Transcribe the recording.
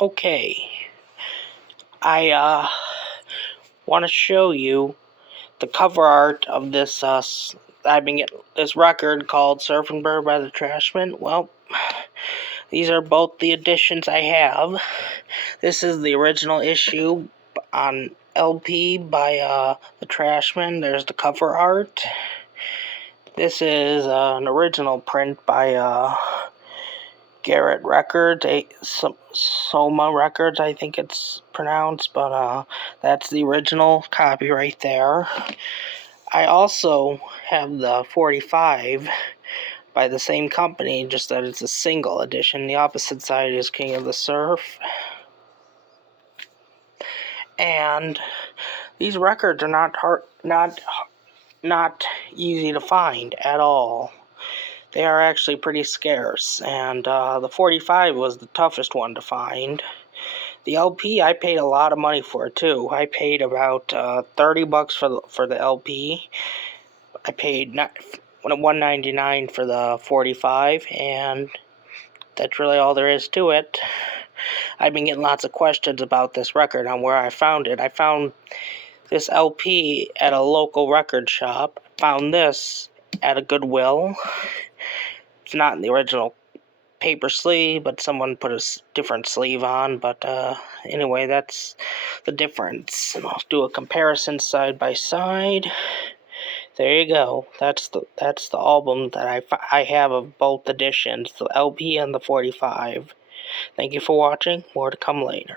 Okay, I want to show you the cover art of this I've been getting this record called Surfing Bird by the Trashman. Well, these are both the editions I have. This is the original issue on LP by the Trashman. There's the cover art. This is an original print by Garrett Records, Soma Records, I think it's pronounced, but that's the original copy right there. I also have the 45 by the same company, just that it's a single edition. The opposite side is King of the Surf. And these records are not easy to find at all. They are actually pretty scarce, and the 45 was the toughest one to find. The LP, I paid a lot of money for it too. I paid about $30 for the LP. I paid $1.99 for the 45, and that's really all there is to it. I've been getting lots of questions about this record on where I found it. I found this LP at a local record shop. I found this at a Goodwill. It's not in the original paper sleeve, but someone put a different sleeve on. But anyway, that's the difference. And I'll do a comparison side by side. There you go. That's the album that I have of both editions, the LP and the 45. Thank you for watching. More to come later.